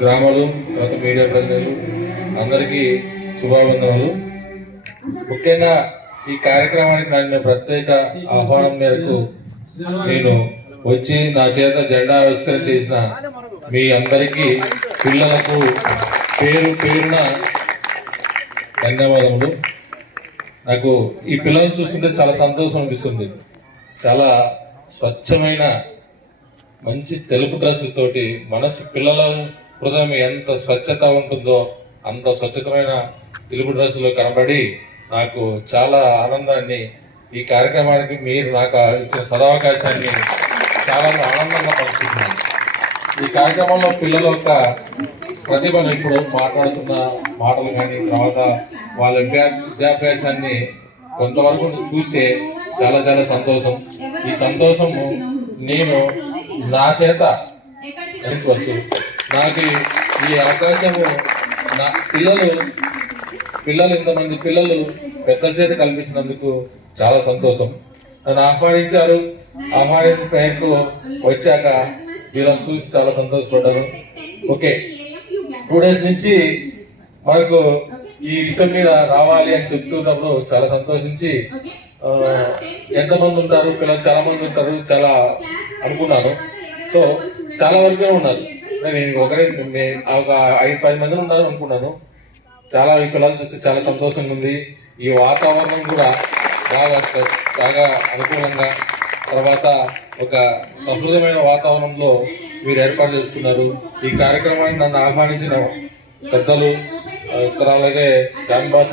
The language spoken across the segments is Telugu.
గ్రామాలు తర్వాత మీడియా ప్రతినిధులు అందరికీ శుభావందనలు ముఖ్యంగా ఈ కార్యక్రమానికి నన్ను ప్రత్యేక ఆహ్వానం మేరకు నేను వచ్చి నా చేత జెండా ఆవిష్కరణ చేసిన మీ అందరికీ పిల్లలకు పేరు పేరున ధన్యవాదములు. నాకు ఈ పిల్లల్ని చూస్తుంటే చాలా సంతోషం అనిపిస్తుంది. చాలా స్వచ్ఛమైన మంచి తెలుపు డ్రెస్ మనసు పిల్లల హృదయం ఎంత స్వచ్ఛత ఉంటుందో అంత స్వచ్ఛతమైన తెలుగు డ్రెస్సులో కనబడి నాకు చాలా ఆనందాన్ని ఈ కార్యక్రమానికి మీరు నాకు ఇచ్చిన సదవకాశాన్ని చాలా ఆనందంగా పంచుకుంటున్నాను ఈ కార్యక్రమంలో పిల్లల యొక్క ప్రతిభను ఇప్పుడు మాట్లాడుతున్న మాటలు కానీ తర్వాత వాళ్ళ విద్యా విద్యాభ్యాసాన్ని కొంతవరకు చూస్తే చాలా చాలా సంతోషం. ఈ సంతోషము నేను నా చేత గ్రహించవచ్చు నాకు ఈ- అవకాశము నా పిల్లలు పిల్లలు ఇంతమంది పిల్లలు పెద్దల చేత కల్పించినందుకు చాలా సంతోషం. నన్ను ఆహ్వానించారు. ఆహ్వానించిన మేరకు వచ్చాక వీళ్ళని చూసి చాలా సంతోషపడ్డాను. ఓకే. టూ డేస్ నుంచి మనకు ఈ విషయం మీద రావాలి అని చెప్తున్నప్పుడు చాలా సంతోషించి ఎంతమంది ఉంటారు పిల్లలు చాలా మంది ఉంటారు చాలా అనుకున్నాను. సో చాలా వరకే ఉన్నారు. నేను ఒకరే ఒక ఐదు పది మంది ఉన్నారు అనుకున్నాను. చాలా ఈ పిల్లలు చూస్తే చాలా సంతోషంగా ఉంది. ఈ వాతావరణం కూడా బాగా బాగా అనుకూలంగా తర్వాత ఒక సహృదమైన వాతావరణంలో మీరు ఏర్పాటు చేసుకున్నారు. ఈ కార్యక్రమాన్ని నన్ను ఆహ్వానించిన పెద్దలు అలాగే జాన్ బాస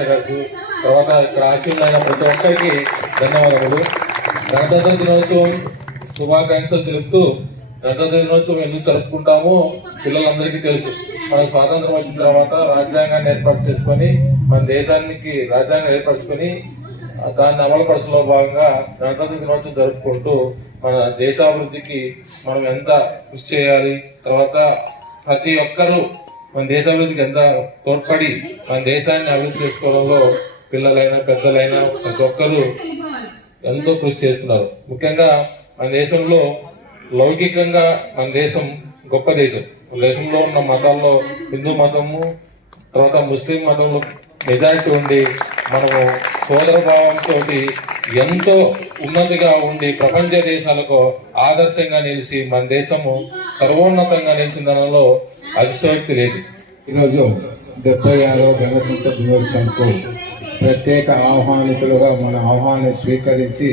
తర్వాత ఇక్కడ ఆశీర్వైన ప్రతి ఒక్కరికి ధన్యవాదములు. గణతంత్ర దినోత్సవం శుభాకాంక్షలు తెలుపుతూ గణతంత్ర దినోత్సవం ఎందుకు జరుపుకుంటామో పిల్లలందరికీ తెలుసు. మన స్వాతంత్రం వచ్చిన తర్వాత రాజ్యాంగాన్ని ఏర్పాటు చేసుకొని మన దేశానికి రాజ్యాంగం ఏర్పరచుకొని దాన్ని అమలుపరచలో భాగంగా గణతంత్ర దినోత్సవం జరుపుకుంటూ మన దేశాభివృద్ధికి మనం ఎంత కృషి చేయాలి తర్వాత ప్రతి ఒక్కరూ మన దేశాభివృద్ధికి ఎంత తోడ్పడి మన దేశాన్ని అభివృద్ధి చేసుకోవడంలో పిల్లలైనా పెద్దలైనా ప్రతి ఒక్కరూ ఎంతో కృషి చేస్తున్నారు. ముఖ్యంగా మన దేశంలో లౌకికంగా మన దేశం గొప్ప దేశం. మన దేశంలో ఉన్న మతాల్లో హిందూ మతము తర్వాత ముస్లిం మతంలో మెజారిటీ ఉండి మనము సోదర భావంతో ఎంతో ఉన్నతిగా ఉండి ప్రపంచ దేశాలకు ఆదర్శంగా నిలిచి మన దేశము సర్వోన్నతంగా నిలిచిన దానిలో అతిశయోక్తి లేదు. ఈరోజు డెబ్బై ఆరో గణతంత్ర దినోత్సవంకు ప్రత్యేక ఆహ్వానితులుగా మన ఆహ్వానం స్వీకరించి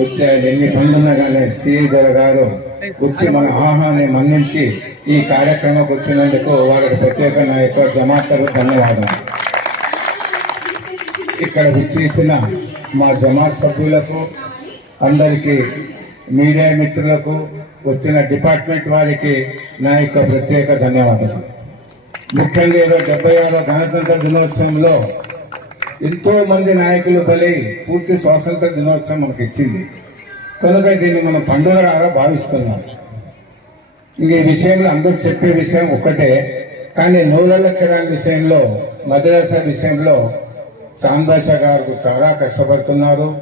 వచ్చే ఎన్ని పనులున్నా కానీ శ్రీధర్ గారు వచ్చి మన ఆహ్వాన్ని మన్నించి ఈ కార్యక్రమంకి వచ్చినందుకు వారికి ప్రత్యేక నా యొక్క జమాతకు ధన్యవాదాలు. ఇక్కడ విచ్చేసిన మా జమాత్ సభ్యులకు అందరికీ మీడియా మిత్రులకు వచ్చిన డిపార్ట్మెంట్ వారికి నా యొక్క ప్రత్యేక ధన్యవాదాలు. ముఖ్యంగా ఈరోజు డెబ్బై ఆరో గణతంత్ర దినోత్సవంలో ఎంతో మంది నాయకులు బలి పూర్తి స్వాతంత్ర దినోత్సవం మనకి ఇచ్చింది కనుక దీన్ని మనం పండుగగా భావిస్తున్నాం. ఇంక ఈ విషయంలో అందరూ చెప్పే విషయం ఒక్కటే. కానీ నూలల కిరాణ్ విషయంలో మద్రాస విషయంలో చాందాష గారు చాలా కష్టపడుతున్నారు.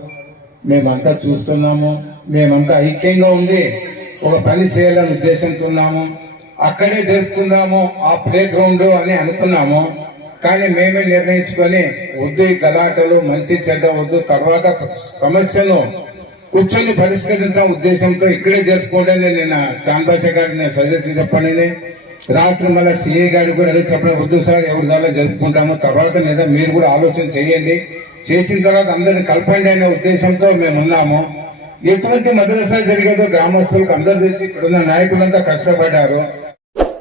మేమంతా చూస్తున్నాము. మేమంతా ఐక్యంగా ఉండి ఒక పని చేయాలని ఉద్దేశంతో ఉన్నాము అక్కడే జరుపుకుందాము ఆ ప్లే గ్రౌండ్ అని అనుకున్నాము. కానీ మేమే నిర్ణయించుకొని వద్దు ఈ గలాటలు మంచి చెడ్డ వద్దు. తర్వాత సమస్యను కూర్చొని పరిష్కరించడం ఉద్దేశంతో ఇక్కడే జరుపుకోవడం నిన్న నేను చాందాష నేను సజెస్ట్ చెప్పండి రాత్రి మళ్ళీ సిఐ గారికి కూడా అదే చెప్పడం వద్దు సార్ ఎవరి దాకా జరుపుకుంటాము తర్వాత మీద మీరు కూడా ఆలోచన చేయండి. చేసిన తర్వాత అందరిని కలపండి అనే ఉద్దేశంతో మేమున్నాము ఎటువంటి మద్రసా జరిగేదో గ్రామస్తులకు అందరు తెలిసి ఇక్కడున్న నాయకులంతా కష్టపడ్డారు.